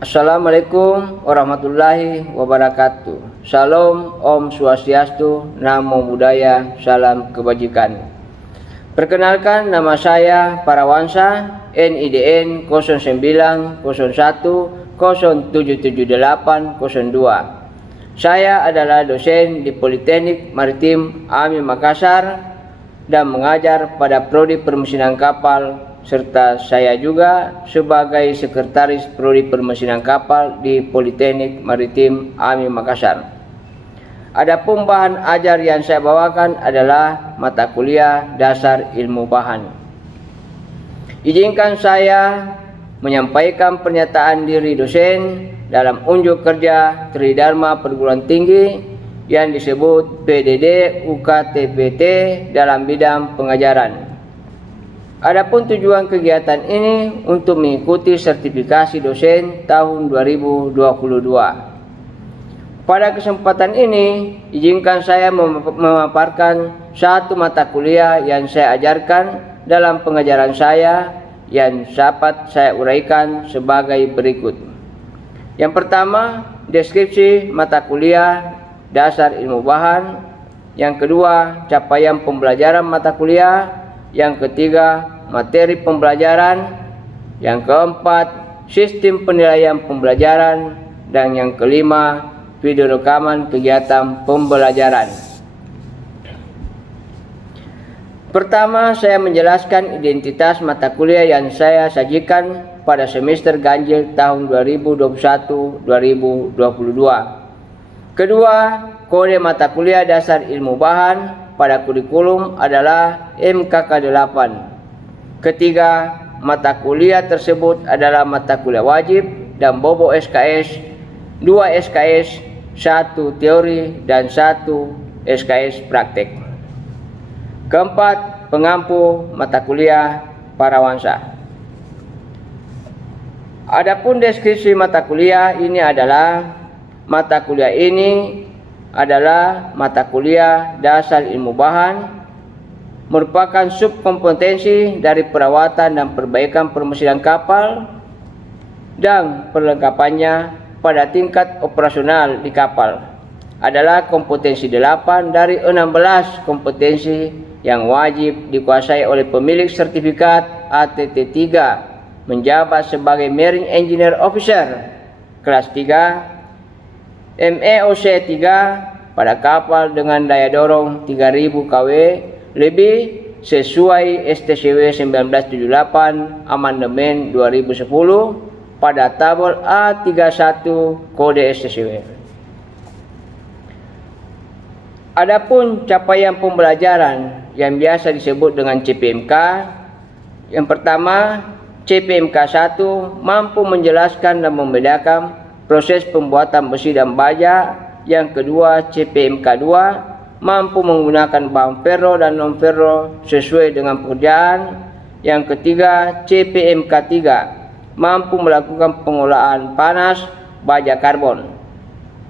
Assalamualaikum warahmatullahi wabarakatuh. Shalom, Om Swastiastu, Namo Buddhaya, Salam Kebajikan. Perkenalkan, nama saya Parawansa, NIDN 0901077802. Saya adalah dosen di Politeknik Maritim AMI Makassar dan mengajar pada Prodi Permesinan Kapal, serta saya juga sebagai Sekretaris Prodi Permesinan Kapal di Politeknik Maritim AMI Makassar. Adapun bahan ajar yang saya bawakan adalah mata kuliah Dasar Ilmu Bahan. Izinkan saya menyampaikan pernyataan diri dosen dalam unjuk kerja Tridharma Perguruan Tinggi yang disebut PDD UKTPT dalam bidang pengajaran. Adapun tujuan kegiatan ini untuk mengikuti sertifikasi dosen tahun 2022. Pada kesempatan ini, izinkan saya memaparkan satu mata kuliah yang saya ajarkan dalam pengajaran saya yang dapat saya uraikan sebagai berikut. Yang pertama, deskripsi mata kuliah Dasar Ilmu Bahan. Yang kedua, capaian pembelajaran mata kuliah. Yang ketiga, materi pembelajaran. Yang keempat, sistem penilaian pembelajaran. Dan yang kelima, video rekaman kegiatan pembelajaran. Pertama, saya menjelaskan identitas mata kuliah yang saya sajikan pada semester ganjil tahun 2021-2022. Kedua, kode mata kuliah Dasar Ilmu Bahan pada kurikulum adalah MKK8. Ketiga, mata kuliah tersebut adalah mata kuliah wajib dan bobot SKS 2 SKS, 1 teori dan 1 SKS praktek. Keempat, pengampu mata kuliah Parawansa. Adapun deskripsi mata kuliah ini adalah mata kuliah Dasar Ilmu Bahan, merupakan subkompetensi dari perawatan dan perbaikan permesinan kapal dan perlengkapannya pada tingkat operasional di kapal. Adalah kompetensi 8 dari 16 kompetensi yang wajib dikuasai oleh pemilik sertifikat ATT 3 menjabat sebagai Marine Engineer Officer kelas 3 MEOC 3 pada kapal dengan daya dorong 3000 kW lebih sesuai STCW 1978 Amandemen 2010 pada tabel A31 kode STCW. Adapun capaian pembelajaran yang biasa disebut dengan CPMK. Yang pertama, CPMK 1 mampu menjelaskan dan membedakan proses pembuatan besi dan baja. Yang kedua, CPMK 2 mampu menggunakan bahan ferro dan non ferro sesuai dengan pekerjaan. Yang ketiga, CPMK 3 mampu melakukan pengolahan panas baja karbon.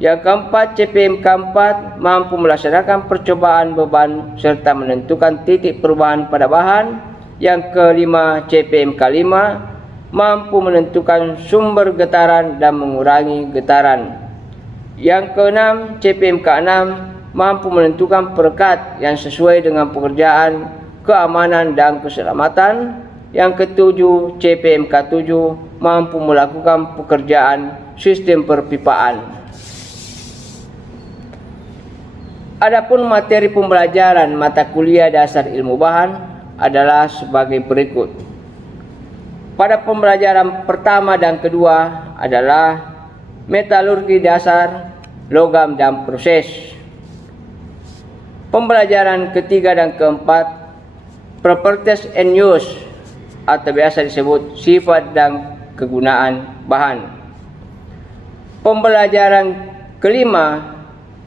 Yang keempat, CPMK 4 mampu melaksanakan percobaan beban serta menentukan titik perubahan pada bahan. Yang kelima, CPMK 5 mampu menentukan sumber getaran dan mengurangi getaran. Yang keenam, CPMK 6 mampu menentukan perekat yang sesuai dengan pekerjaan, keamanan dan keselamatan. Yang ketujuh, CPMK 7 mampu melakukan pekerjaan sistem perpipaan. Adapun materi pembelajaran mata kuliah Dasar Ilmu Bahan adalah sebagai berikut. Pada pembelajaran pertama dan kedua adalah metalurgi dasar, logam dan proses. Pembelajaran ketiga dan keempat, properties and use atau biasa disebut sifat dan kegunaan bahan. Pembelajaran kelima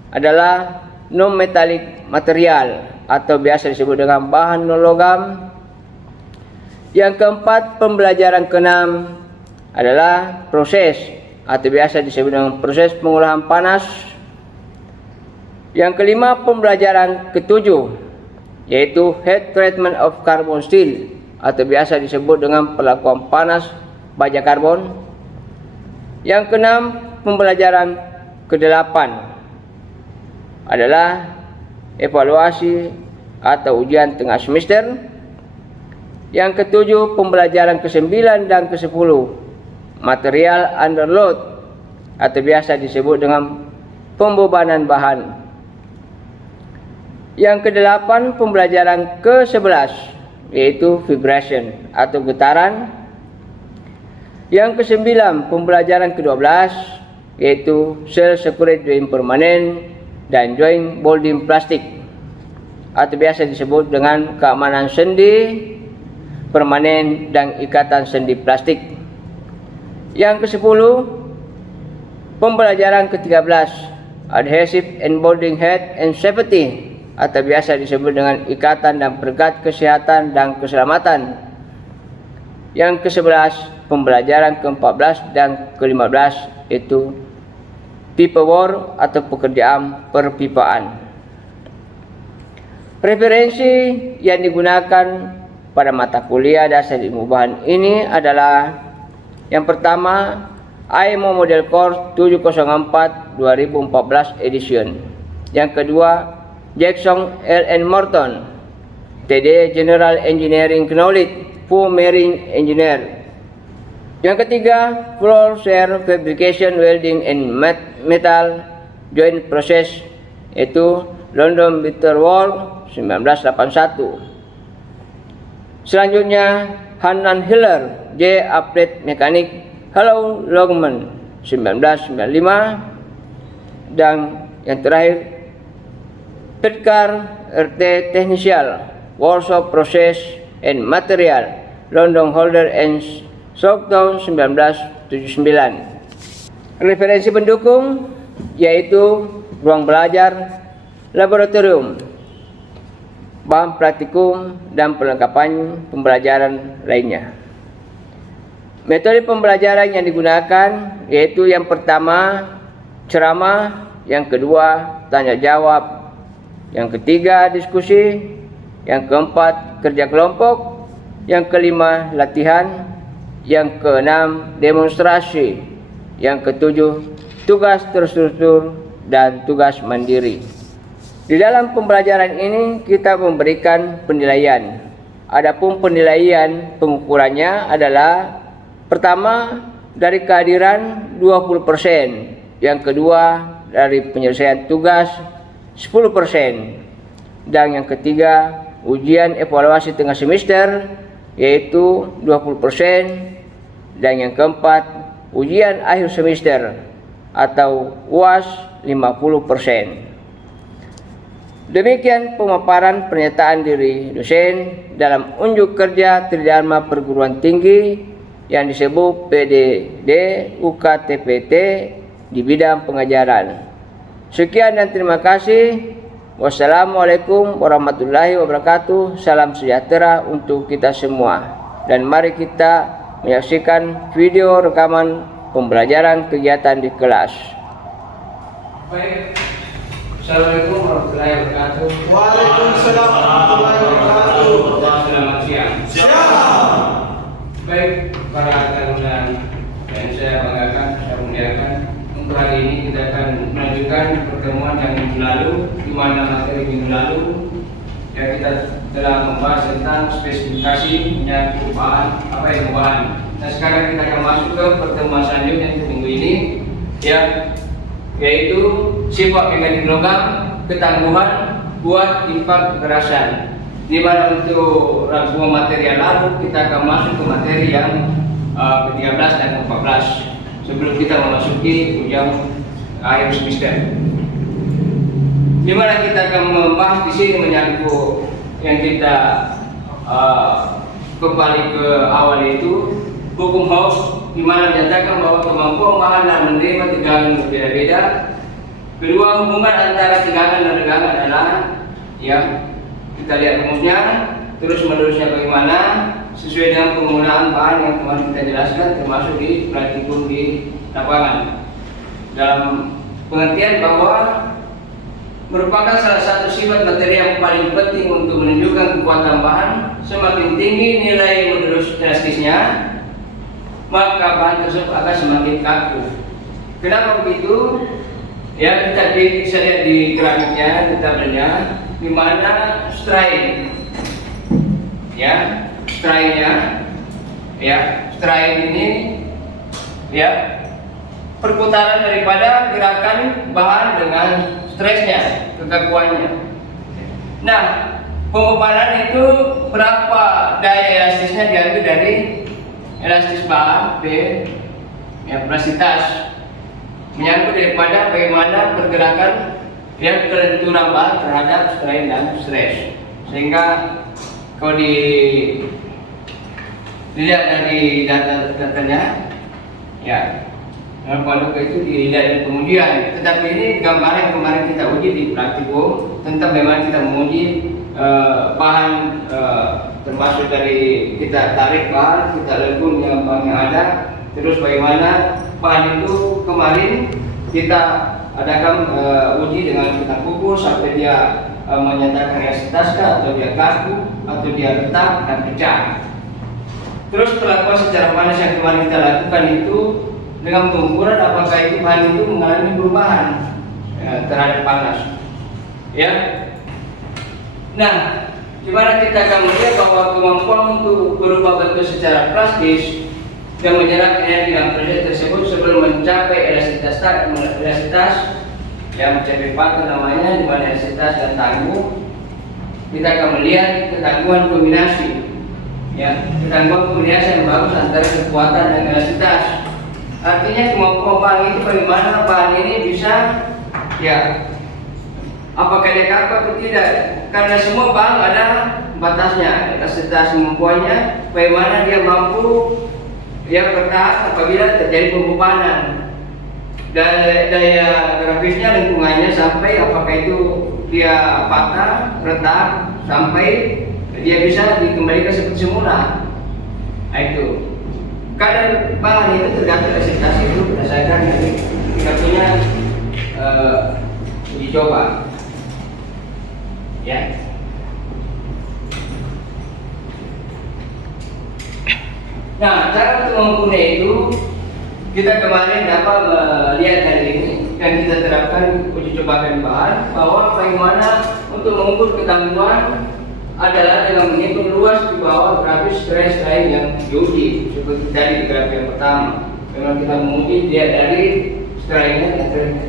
adalah non-metallic material atau biasa disebut dengan bahan non logam. Yang keempat, pembelajaran keenam adalah proses atau biasa disebut dengan proses pengolahan panas. Yang kelima, pembelajaran ketujuh yaitu heat treatment of carbon steel atau biasa disebut dengan perlakuan panas baja karbon. Yang keenam, pembelajaran ke-8 adalah evaluasi atau ujian tengah semester. Yang ke-7, pembelajaran ke-9 dan ke-10, material underload atau biasa disebut dengan pembebanan bahan. Yang ke-8, pembelajaran ke-11, yaitu vibration atau getaran. Yang ke-9, pembelajaran ke-12, yaitu cell separate joint permanen dan joint molding plastik atau biasa disebut dengan keamanan sendi permanen dan ikatan sendi plastik. Yang ke-10, pembelajaran ke-13, adhesive and bonding head and safety atau biasa disebut dengan ikatan dan perekat kesehatan dan keselamatan. Yang ke-11, pembelajaran ke-14 dan ke-15, yaitu pipe work atau pekerjaan perpipaan. Referensi yang digunakan pada mata kuliah dasar ilmu bahan ini adalah yang pertama, IMO Model Course 704 2014 edition. Yang kedua, Jackson L. Morton, TD General Engineering Knowledge for Marine Engineer. Yang ketiga, Floor Shear Fabrication Welding and Metal Joint Process, yaitu London Bitter Wall 1981. Selanjutnya, Hanan Hiller, J. Applied Mechanic, Hello Longman 1995. Dan yang terakhir, Petkar RT Technician, Workshop Process and Material, London Holder and Stockton 1979. Referensi pendukung yaitu ruang belajar, laboratorium, bahan praktikum, dan perlengkapan pembelajaran lainnya. Metode pembelajaran yang digunakan yaitu yang pertama, ceramah, yang kedua, tanya jawab, yang ketiga, diskusi, yang keempat, kerja kelompok, yang kelima, latihan, yang keenam, demonstrasi, yang ketujuh, tugas terstruktur dan tugas mandiri. Di dalam pembelajaran ini kita memberikan penilaian. Adapun penilaian pengukurannya adalah pertama, dari kehadiran 20%, yang kedua, dari penyelesaian tugas 10%, dan yang ketiga, ujian evaluasi tengah semester yaitu 20%, dan yang keempat, ujian akhir semester atau UAS 50%. Demikian pemaparan pernyataan diri dosen dalam unjuk kerja Tridharma Perguruan Tinggi yang disebut PDD UKTPT di bidang pengajaran. Sekian dan terima kasih. Wassalamualaikum warahmatullahi wabarakatuh. Salam sejahtera untuk kita semua. Dan mari kita menyaksikan video rekaman pembelajaran kegiatan di kelas. Baik. Assalamualaikum warahmatullahi wabarakatuh. Waalaikumsalam warahmatullahi wabarakatuh. Selamat siang. Siang. Baik, para tarunan yang saya banggakan, saya muliakan, untuk hari ini kita akan melanjutkan pertemuan yang minggu lalu, di mana materi minggu lalu yang kita telah membahas tentang spesifikasi menyangkut bahan, apa yang bahan. Nah, sekarang kita akan masuk ke pertemuan selanjutnya untuk minggu ini, yaitu sifat mekanik logam, ketangguhan buat impak kekerasan. Di mana untuk rangkuman materi yang lalu kita akan masuk ke materi yang ke-13 dan ke-14 sebelum kita memasuki ujian akhir semester. Di mana kita akan membahas di sini menyangkut yang kita kembali ke awal, yaitu hukum Hooke, di mana menyatakan bahwa kemampuan bahan dalam menerima tegangan berbeda-beda. Kedua, hubungan antara tegangan dan regang adalah, ya, kita lihat rumusnya, terus menerusnya bagaimana sesuai dengan penggunaan bahan yang kemarin kita jelaskan, termasuk di praktikum di lapangan. Dalam pengertian bahwa merupakan salah satu sifat materi yang paling penting untuk menunjukkan kekuatan bahan. Semakin tinggi nilai modulus elastisnya, maka bahan tersebut akan semakin kaku. Kenapa begitu? Ya, kita bisa lihat di grafiknya, di tabelnya, di mana strain, ya, strainnya, ya, strain ini, ya, perputaran daripada gerakan bahan dengan stresnya, kekakuannya. Nah, pembebanan itu berapa daya elastisnya diambil dari elastis bahan B, ya, plastisitas, menyangkut daripada bagaimana pergerakan yang kelenturan bahan terhadap strain dan stres. Sehingga kalau dilihat dari datanya, ya, kalau itu dilihat dari pengujian. Tetapi ini gambaran yang kemarin kita uji di praktikum tentang bagaimana kita menguji bahan, termasuk dari kita tarik bahan, kita lentur yang ada, terus bagaimana bahan itu kemarin kita adakan uji dengan kita pukul sampai dia menyatakan elastisitas atau dia kaku atau dia retak dan pecah. Terus perlakuan secara panas yang kemarin kita lakukan itu dengan pengukuran apakah itu bahan itu mengalami perubahan terhadap panas, ya. Nah, gimana kita akan melihat bahwa kemampuan untuk berubah bentuk secara plastis dan menyerap energi dalam proses tersebut sebelum mencapai elastisitas yang mencapai faktor namanya, di mana elastisitas dan tangguh. Kita akan melihat ketangguhan kombinasi, ya, ketangguhan kombinasi yang bagus antara kekuatan dan elastisitas. Artinya kemampuan bahan itu bagaimana bahan ini bisa, ya, apakah dia kaku atau tidak. Karena semua bahan ada batasnya, elastisitas kemampuannya, bagaimana dia mampu, ya, bertahan apabila terjadi pembebanan. Daya grafisnya, lingkungannya sampai apakah itu dia patah, retak, sampai dia bisa dikembalikan seperti semula. Nah, itu. Kadar bahan itu tergantung elastisitas itu berdasarkan dari kita punya uji coba, ya. Nah, cara untuk mengukurnya itu kita kemarin dapat melihat dari ini dan kita terapkan uji cobakan bahan bahwa bagaimana untuk mengukur ketangguhan adalah dengan menghitung luas di bawah grafis stres strain yang diuji seperti tadi di grafik yang pertama. Memang kita menguji dia dari strainnya dan strainnya.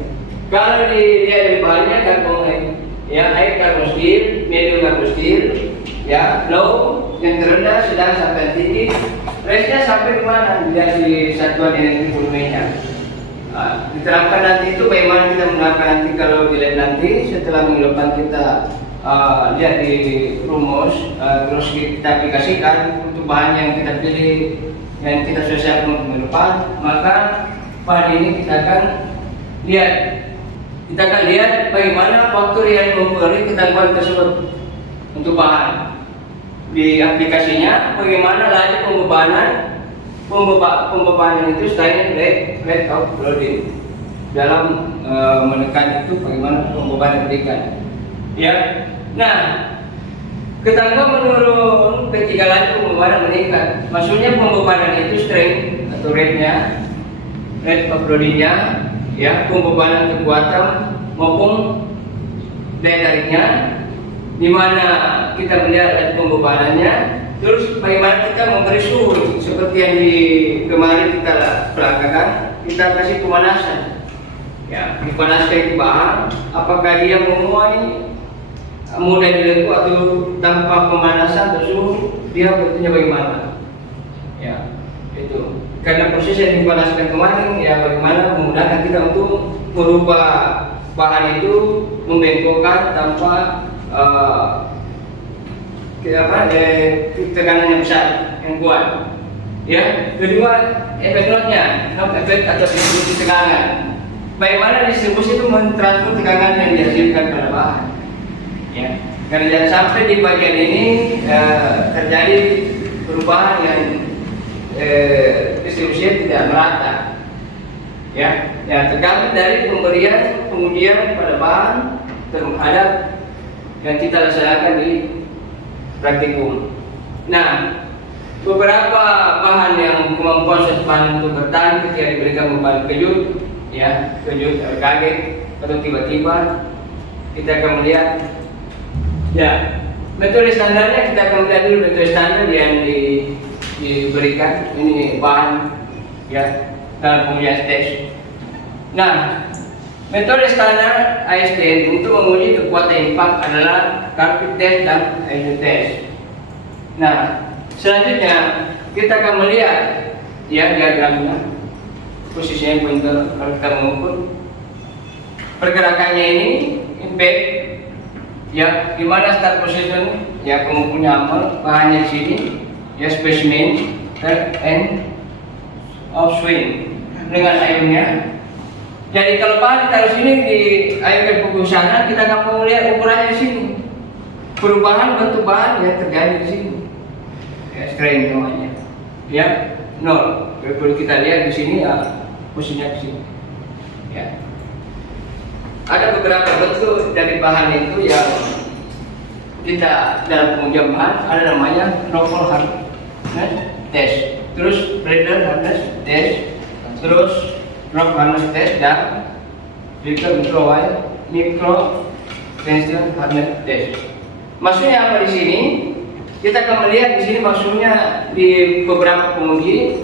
Kalau dilihat dari bahannya karbon, ya, air karbon steel, medium karbon steel, ya, low, yang terendah, sedang sampai tinggi. Stresnya sampai mana? Dilihat di satuan energi volumenya. Diterapkan nanti itu bagaimana kita menerapkan nanti kalau dilihat nanti setelah minggu depan kita lihat di rumus, terus kita aplikasikan untuk bahan yang kita pilih, yang kita sesuaikan untuk minggu depan, maka bahan ini kita akan lihat bagaimana faktor yang mempengaruhi ketangguhan tersebut untuk bahan. Di aplikasinya bagaimana laju pembebanan itu strain rate of loading dalam menekan itu bagaimana pembebanan diberikan, ya. Nah, ketangguhan menurun ketika laju pembebanan meningkat. Maksudnya pembebanan itu strain atau rate of loadingnya, ya, pembebanan kekuatan maupun daya tariknya, di mana kita melihat dari pembebanannya, terus bagaimana kita memberi suhu seperti yang di kemarin kita lakukan, kita kasih pemanasan, ya, dipanaskan itu bahan, apakah dia memuai mudah dilengku atau tanpa pemanasan atau suhu, dia bentuknya bagaimana, ya, itu. Karena proses yang dipanaskan kemarin, ya, bagaimana memudahkan kita untuk merubah bahan itu membengkokkan tanpa tekanan yang besar, yang kuat, ya. Kedua, efek notnya, efek atau distribusi tekanan. Bagaimana distribusi itu mentransfer tekanan yang dihasilkan pada bahan, ya. Karena jangan sampai di bagian ini terjadi perubahan yang distribusinya tidak merata, ya. Ya, tergantung dari pengujian pada bahan terhadap yang kita laksanakan di praktikum. Nah, beberapa bahan yang kemampuan suatu bahan untuk bertahan ketika diberikan beban kejut, ya, kejut atau kaget atau tiba-tiba. Kita akan melihat, ya, metode standarnya. Kita akan melihat dulu metode standar yang diberikan. Ini bahan, ya, dalam pengujian tes. Nah, metode standar ASTM untuk menguji kekuatan impak adalah Karpit test dan ISO test. Nah, selanjutnya kita akan melihat, ya, diagramnya. Posisinya pointer kalau kita mengukur pergerakannya ini, impact, ya, di mana start position, ya, pengukurnya amal, bahannya di sini, ya, specimen, and upswing dengan ayunnya. Jadi kalau bahan ditaruh sini di ayunkan pukul sana, kita akan melihat ukurannya di sini. Perubahan bentuk bahan yang terjadi di sini. Ya, strain namanya. Ya, 0. Kalau kita lihat di sini, ya, posisinya di sini. Ya. Ada beberapa bentuk dari bahan itu yang kita dalam pengujian bahan, ada namanya Knopfler hardness test, terus Bradler hardness test, terus Rock hardness test, dan micro tension hardness test. Maksudnya apa di sini? Kita akan melihat di sini maksudnya di beberapa penguji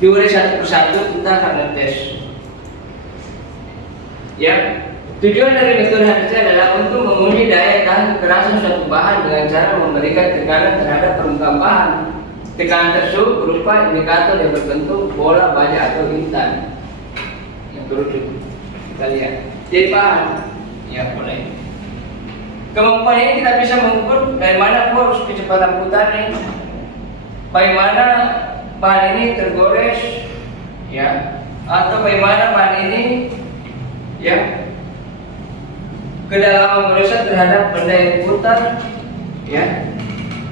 diurai satu persatu tentang hardness test. Ya, tujuan dari metode hardness test adalah untuk menguji daya tahan kekerasan suatu bahan dengan cara memberikan tekanan terhadap permukaan bahan. Tekanan tersebut berupa indikator yang berbentuk bola, baja, atau intan. Yang kerucut kita lihat. Jadi bahan, ya, boleh. Kemampuan ini kita bisa mengukur dari mana force kecepatan putarnya, bagaimana bahan ini tergores, ya, atau bagaimana bahan ini, ya, kedalaman merusak terhadap benda yang putar, ya,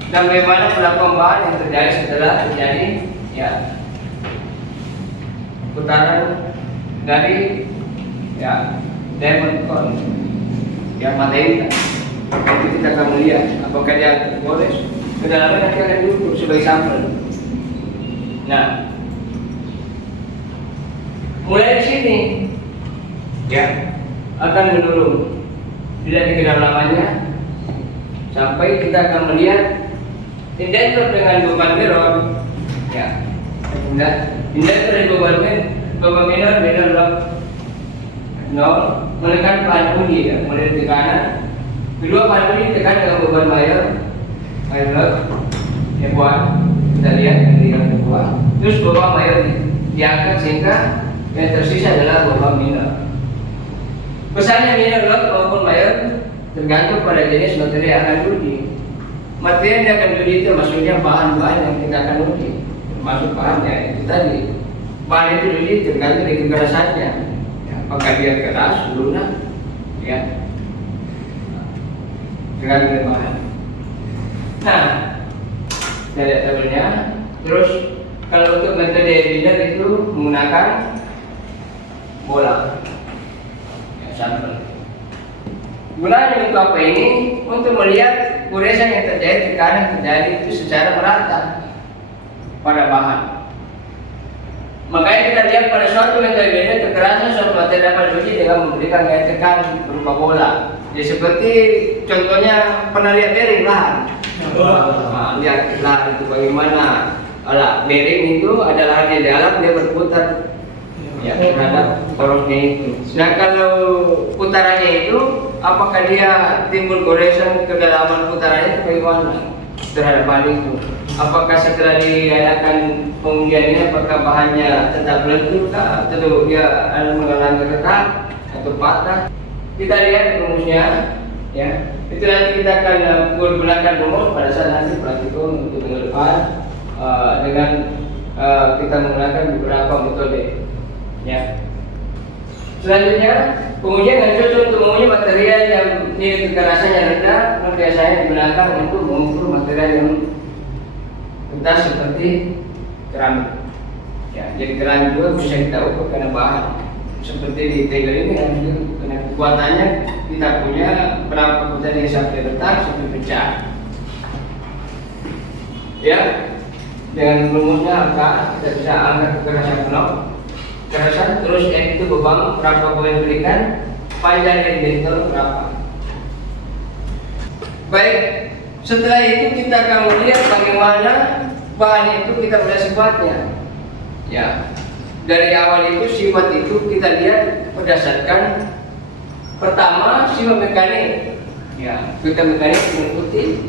dan bagaimana perlakuan bahan yang terjadi setelah terjadi, ya, putaran dari, ya, diamond cone, ya, materi. Nanti kita akan melihat apakah dia tergores, kedalaman nanti akan diukur sebagai sampel. Nah, mulai di sini, ya, akan menurun, tidak di kedalamannya, sampai kita akan melihat indikator dengan beban mirror, ya, indikator dari beban minor lock 0, menekan bahan uji, ya, mulai dari tekanan. Kedua, bahan uji ditekan dengan beban mayor lock F1, kita lihat di bawah. Terus beban mayor diangkat sehingga yang tersisa adalah beban minor. Pesannya minor lock maupun mayor tergantung pada jenis materi yang akan diuji. Materi yang akan diuji itu maksudnya bahan-bahan yang kita akan uji, termasuk bahannya itu tadi. Bahan itu diuji tergantung dari kekerasannya, ya, apakah dia keras, lunak, ya, tergantung dari bahan. Nah, dari tabelnya. Terus kalau untuk metode linear itu menggunakan bola, ya, sampel. Gunanya untuk apa ini? Untuk melihat goresan yang terjadi, tekanan yang terjadi itu secara merata pada bahan. Makanya kita lihat pada suatu metode ini kekerasan suatu materi dapat diuji dengan memberikan gaya tekan berupa bola. Jadi seperti contohnya pernah lihat bearing lahan. Nah, lihat lahan itu bagaimana. Bearing itu ada lahan di dalam, dia berputar, ya, terhadap porosnya itu. Nah, kalau putarannya itu, apakah dia timbul goresan kedalaman putarannya itu bagaimana terhadap bahan itu? Apakah setelah diadakan pengujian ini, apakah bahannya tetap lentur atau dia mengalami retak atau patah? Kita lihat rumusnya, ya. Itu nanti kita akan gunakan rumus pada saat nanti praktikum untuk minggu depan dengan kita menggunakan beberapa metode, ya. Selanjutnya, pengujian yang cocok untuk menguji material yang nilai kekerasannya rendah, biasanya digunakan untuk mengukur material yang entah seperti keramik, ya. Jadi keramik juga bisa kita ukur karena bahan seperti di tegel ini, karena kekuatannya kita punya berapa potensi sampai retak sampai pecah, ya. dengan rumusnya angka kita bisa angkat kekerasan blok kekerasan, terus N itu beban berapa poin berikan, panjang radiator berapa. Baik, setelah itu kita akan melihat bagaimana bahan itu kita melihat sifatnya. Ya, dari awal itu sifat itu kita lihat berdasarkan pertama sifat mekanik. Ya, kita mekanik mengikuti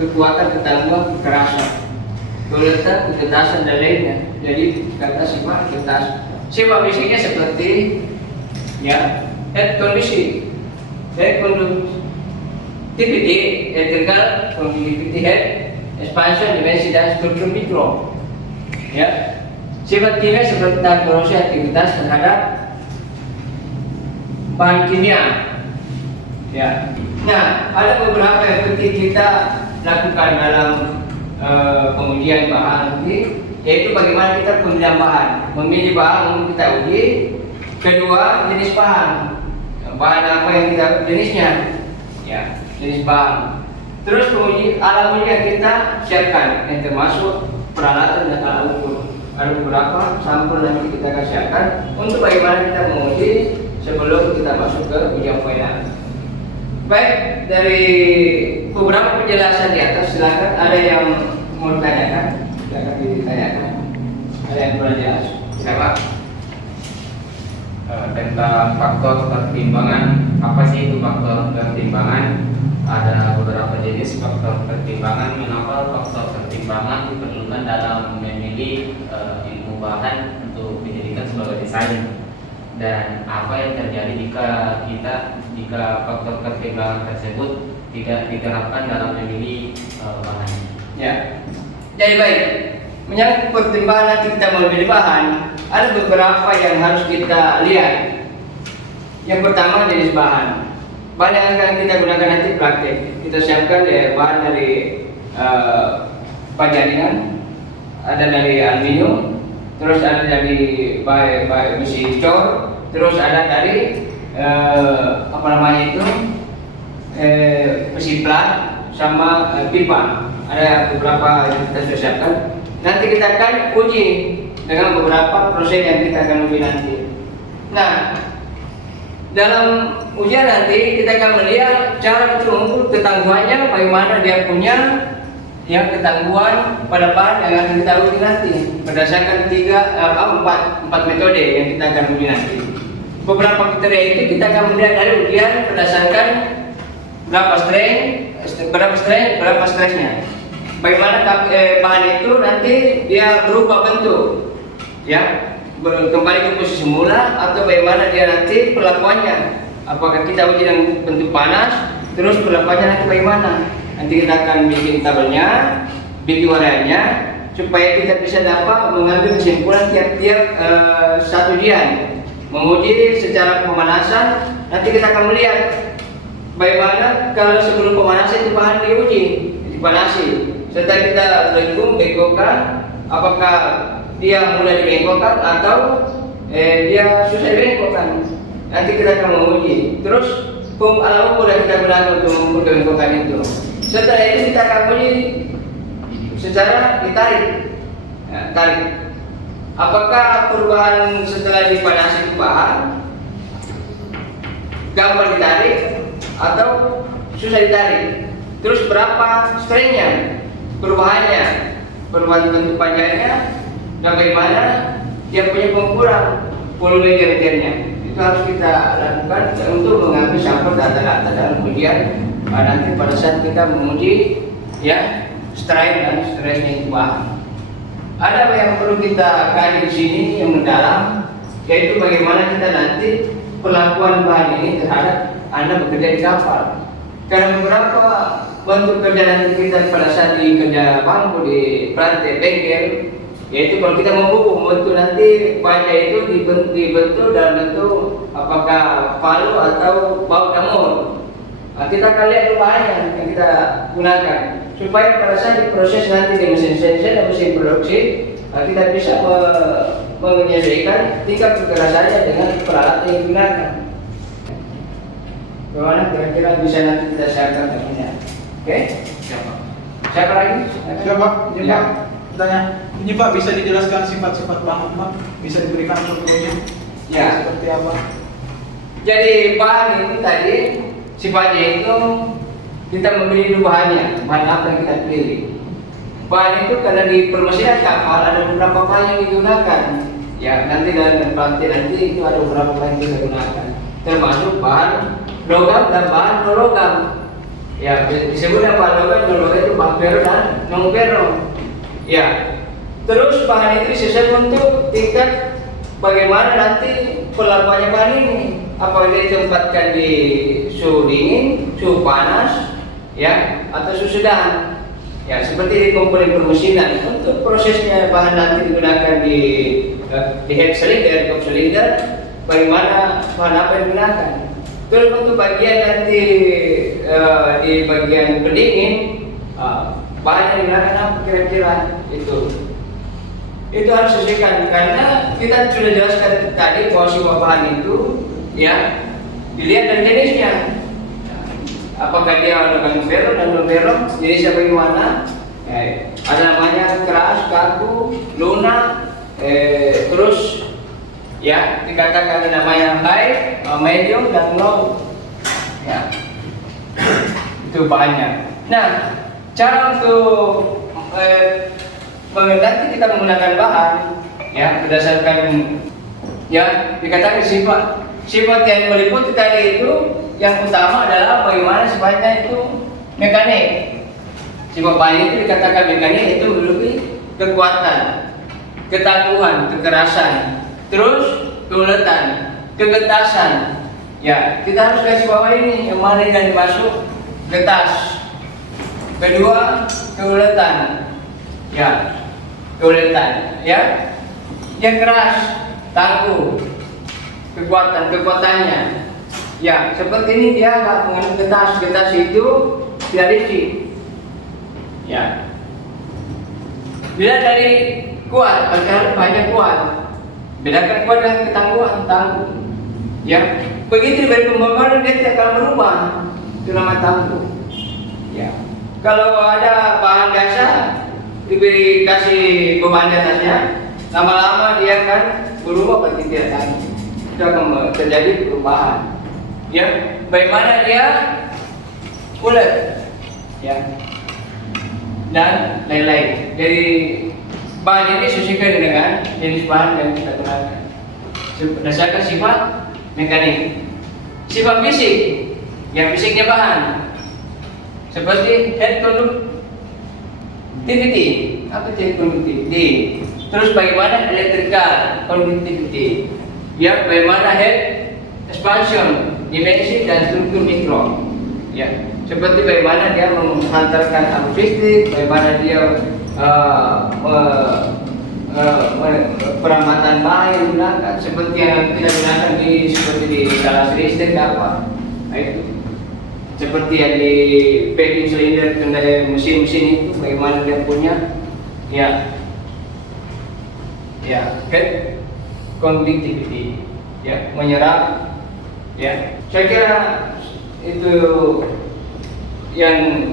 kekuatan, ketangguhan, kekerasan, keletak, ketetasan dan lainnya. Jadi kata sifat ketas. Sifat fisiknya seperti ya head kondisi, head conductivity, electrical conductivity, head expansion, dimensi dan struktur mikro. Ya, sifat kimia seperti korose aktivitas terhadap bahan kimia. Ya, nah ada beberapa yang penting kita lakukan dalam pengujian bahan ini, yaitu bagaimana kita pemilihan bahan, memilih bahan untuk kita uji. Kedua, jenis bahan, bahan apa yang kita jenisnya, ya jenis bahan. Terus penguji alat uji yang kita siapkan, yang termasuk peralatan dan alat ukur. Ada beberapa sampel nanti kita akan siapkan untuk bagaimana kita menguji sebelum kita masuk ke ujian final. Baik, dari beberapa penjelasan di atas, silakan ada yang mau ditanyakan, silakan ditanyakan. Ada yang kurang jelas? Siapa? Tentang faktor pertimbangan, apa sih itu faktor pertimbangan? Ada beberapa jenis faktor pertimbangan. Mengapa faktor pertimbangan diperlukan dalam memilih ilmu bahan untuk dijadikan sebagai desain? Dan apa yang terjadi jika faktor pertimbangan tersebut tidak diterapkan dalam memilih bahan? Ya, jadi baik. Menyangkut pertimbangan nanti kita memilih bahan, ada beberapa yang harus kita lihat. Yang pertama jenis bahan. Bahan yang akan kita gunakan nanti praktek. Kita siapkan bahan dari penjaringan, ada dari aluminium, terus ada dari besi cor, terus ada dari apa namanya itu besi plat sama pipa. Ada beberapa yang kita sudah siapkan. Nanti kita akan uji dengan beberapa proses yang kita akan uji nanti. Nah, dalam ujian nanti kita akan melihat cara mengukur ketangguhannya, bagaimana dia punya yang ketangguhan pada bahan yang akan kita uji nanti berdasarkan empat metode yang kita akan uji nanti. Beberapa kriteria itu kita akan melihat dari ujian berdasarkan berapa strain, berapa stresnya. Bagaimana bahan itu nanti dia berubah bentuk, ya kembali ke posisi semula, atau bagaimana dia nanti perlakuannya. Apakah kita uji dengan bentuk panas, terus perlakuannya nanti bagaimana? Nanti kita akan bikin tabelnya, bikin warnanya, supaya kita bisa dapat mengambil kesimpulan tiap-tiap satu ujian. Menguji secara pemanasan, nanti kita akan melihat bagaimana kalau sebelum pemanasan itu bahan diuji, dipanasi. Setelah kita bengkokkan, apakah dia mulai dibengkokkan atau dia susah dibengkokkan. Nanti kita akan menguji. Terus alat ukur yang kita gunakan untuk mengukur kebengkokan itu. Setelah itu kita akan uji secara ditarik. Ya, tarik. Apakah perubahan setelah dipanasi itu bahan gampang ditarik atau susah ditarik? Terus berapa strainnya? Perubahannya, perubahan bentuk panjangnya, dan bagaimana dia punya pengukuran volume diameternya. Itu harus kita lakukan untuk mengambil sampel data-data dalam ujian nanti pada saat kita menguji ya strain dan stresnya itu bahan. Ada yang perlu kita kaji di sini yang mendalam, yaitu bagaimana kita nanti perlakuan bahan ini terhadap Anda bekerja di kapal. Karena beberapa bentuk kerja nanti kita pada saat di kerja bangku di praktek bengkel, yaitu kalau kita mau bentuk nanti baja itu dibentuk dalam bentuk apakah palu atau baut damur. Nah, kita akan lihat bahannya yang kita gunakan supaya pada saat diproses nanti di mesin sensor dan mesin produksi, kita bisa menyesuaikan tingkat kekerasannya dengan peralatan yang digunakan. Bagaimana kira-kira bisa nanti kita siapkan hasilnya? Oke? Siapa? Siapa lagi? Siapa? Ya. Tanya, ini Pak bisa dijelaskan sifat-sifat bahan Pak? Bisa diberikan contohnya? Ya. Seperti apa? Jadi bahan itu tadi sifatnya itu kita memilih dulu bahannya, bahan apa yang kita pilih. Bahan itu karena di permesinan kapal ada beberapa bahan yang digunakan. Ya, nanti dalam praktik nanti itu ada beberapa bahan yang kita gunakan. Termasuk bahan logam dan bahan non logam. Ya, disebutnya bahan logam, non logam itu bahan ferro dan non ferro. Ya, terus bahan itu disesuaikan untuk tingkat bagaimana nanti perlakuannya bahan ini. Apakah dia ditempatkan di suhu dingin, suhu panas, ya, atau suhu sedang. Ya, seperti di komponen permesinan untuk prosesnya bahan nanti digunakan di head cylinder, top cylinder, bagaimana bahan apa yang digunakan. Terus untuk bagian nanti di bagian pendingin, bahan yang digunakan apa kira-kira itu harus sesuaikan karena kita sudah jelaskan tadi bahwa semua bahan itu ya dilihat dari jenisnya. Apakah dia logam ferro dan non ferro, jenisnya bagaimana? Ada namanya keras, kaku, lunak, terus ya dikatakan namanya high, medium dan low. Ya, itu bahannya. Nah, cara untuk nanti kita menggunakan bahan, ya berdasarkan ya dikatakan sifat yang meliputi tadi itu. Yang utama adalah bagaimana sifatnya itu mekanik. Sifat bahan itu dikatakan mekanik itu memiliki kekuatan, ketangguhan, kekerasan, terus keuletan, kegetasan. Ya, kita harus garis bawah ini yang mana yang dimasuk getas. Kedua, keuletan. Ya, keuletan. Ya, yang keras, tangguh, kekuatannya. Ya, seperti ini dia nggak mengandung getas itu tidak licin. Ya, bila dari kuat, berarti banyak kuat. Bedakan kuat dengan ketangguhan, tangguh. Ya, begitu diberi pembakaran dia tidak akan berubah. Itu nama tangguh. Ya, kalau ada bahan biasa diberi kasih beban di atasnya, lama-lama dia akan berubah berarti tidak tangguh. Itu akan terjadi perubahan. Ya, bagaimana dia ulet, ya, dan lain-lain. Jadi bahan ini sesuaikan dengan jenis bahan yang kita gunakan. Berdasarkan sifat mekanik, sifat fisik, yang fisiknya bahan, seperti head conductivity, apa jadi conductivity? Terus bagaimana electrical conductivity? Ya, bagaimana head expansion, dimensi dan struktur mikro. Ya, seperti bagaimana dia menghantarkan arus listrik, bagaimana dia perawatan bahan yang digunakan, seperti yang kita gunakan seperti di instalasi listrik apa. Nah, itu seperti yang di packing cylinder kendali mesin-mesin itu bagaimana dia punya head conductivity, ya, menyerap. Ya, saya kira itu yang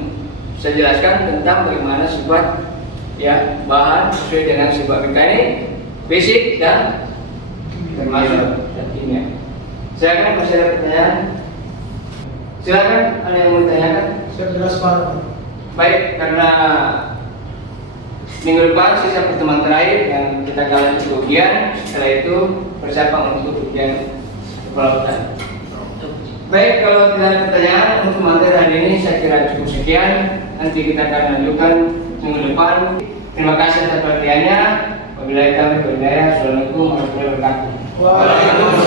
saya jelaskan tentang bagaimana sifat ya bahan sesuai dengan sifat mekanik, fisik dan termasuk dan kimia. Silakan masih ada pertanyaan. Silakan, ada yang mau ditanyakan? Saya jelas Pak. Baik, karena minggu depan sisa pertemuan terakhir yang kita kalian ujian, setelah itu persiapan untuk ujian kepelautan. Baik, kalau tidak ada pertanyaan untuk materi hari ini saya kira cukup sekian. Nanti kita akan lanjutkan minggu depan. Terima kasih atas perhatiannya. Wabillahi taufiq wal hidayah. Assalamualaikum warahmatullahi wabarakatuh. Waalaikumsalam.